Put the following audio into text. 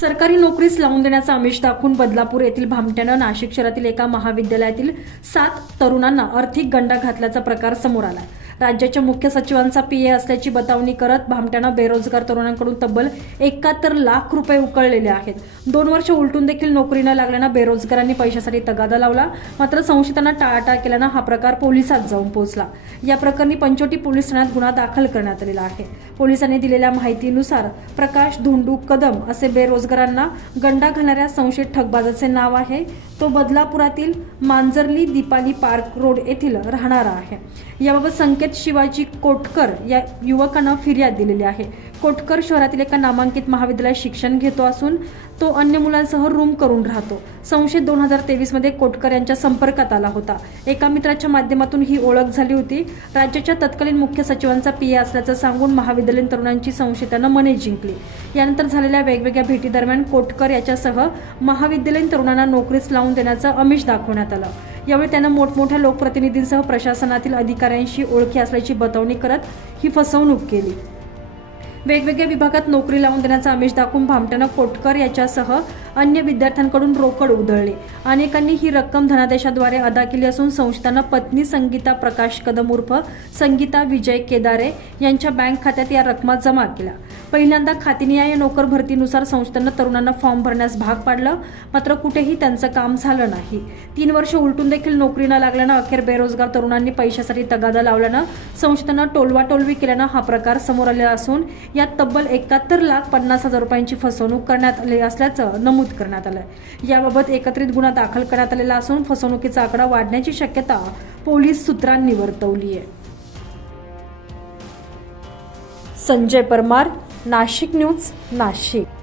सरकारी नोकरीस लावून देण्याचा आमिष दाखवून बदलापूर येथील भामट्यानं नाशिक शहरातील एका महाविद्यालयातील सात तरुणांना आर्थिक गंडा घातल्याचा प्रकार समोर आला. राज्याच्या मुख्य सचिवांचा पीए असल्याची बतावणी करत भामट्यानं बेरोजगार तरुणांकडून तब्बल एकाहत्तर लाख रुपये उकळलेले आहेत. दोन वर्ष उलटून देखील नोकरी न लागल्यानं बेरोजगारांनी पैशासाठी तगादा लावला. मात्र संशयितांना टाळाटाळ केल्यानं हा प्रकार पोलिसात जाऊन पोहोचला. या प्रकरणी पंचवटी पोलीस ठाण्यात गुन्हा दाखल करण्यात आलेला आहे. पोलिसांनी दिलेल्या माहितीनुसार प्रकाश धोंडू कदम असे बेरोजगार बेरोजगारांना गंडा घालणाऱ्या संशयित ठगबाजाचे नाव आहे. तो बदलापुरातील मांजरली दीपाली पार्क रोड येथील राहणारा आहे. याबाबत संकेत शिवाजी कोटकर या युवकानं फिर्याद दिलेली आहे. कोटकर शहरातील एका नामांकित महाविद्यालयात शिक्षण घेतो असून तो अन्य मुलांसह रूम करून राहतो. संशयित दोन हजार तेवीसमध्ये कोटकर यांच्या संपर्कात आला होता. एका मित्राच्या माध्यमातून ही ओळख झाली होती. राज्याच्या तत्कालीन मुख्य सचिवांचा पीए असल्याचं सांगून महाविद्यालयीन तरुणांची संशयितानं मने जिंकली. यानंतर झालेल्या वेगवेगळ्या भेटीदरम्यान कोटकर याच्यासह महाविद्यालयीन तरुणांना नोकरीस लावून देण्याचं अमिष दाखवण्यात आलं. यावेळी त्यानं मोठमोठ्या लोकप्रतिनिधींसह प्रशासनातील अधिकाऱ्यांशी ओळखी असल्याची बतावणी करत ही फसवणूक केली. वेगवेगळ्या विभागात नोकरी लावून देण्याचा आमिष दाखवून भामट्यानं कोटकर याच्यासह अन्य विद्यार्थ्यांकडून रोकड उधळली. अनेकांनी ही रक्कम धनादेशाद्वारे अदा केली असून संस्थानं पत्नी संगीता प्रकाश कदम उर्फ संगीता विजय केदारे यांच्या बँक खात्यात या रकमा जमा केल्या. पहिल्यांदा खातेनिहाय नोकर भरतीनुसार संस्थेनं तरुणांना फॉर्म भरण्यास भाग पाडलं. मात्र कुठेही त्यांचं काम झालं नाही. तीन वर्ष उलटून देखील नोकरी न लागल्यानं अखेर बेरोजगार तरुणांनी पैशासाठी तगादा लावल्यानं संस्थेनं टोलवाटोलवी केल्यानं हा प्रकार समोर आलेला असून यात तब्बल एकाहत्तर लाख पन्नास हजार रुपयांची फसवणूक करण्यात आली असल्याचं नमूद करण्यात आलं याबाबत एकत्रित गुन्हा दाखल करण्यात आलेला असून फसवणुकीचा आकडा वाढण्याची शक्यता पोलीस सूत्रांनी वर्तवली आहे संजय परमार नाशिक न्यूज नाशिक.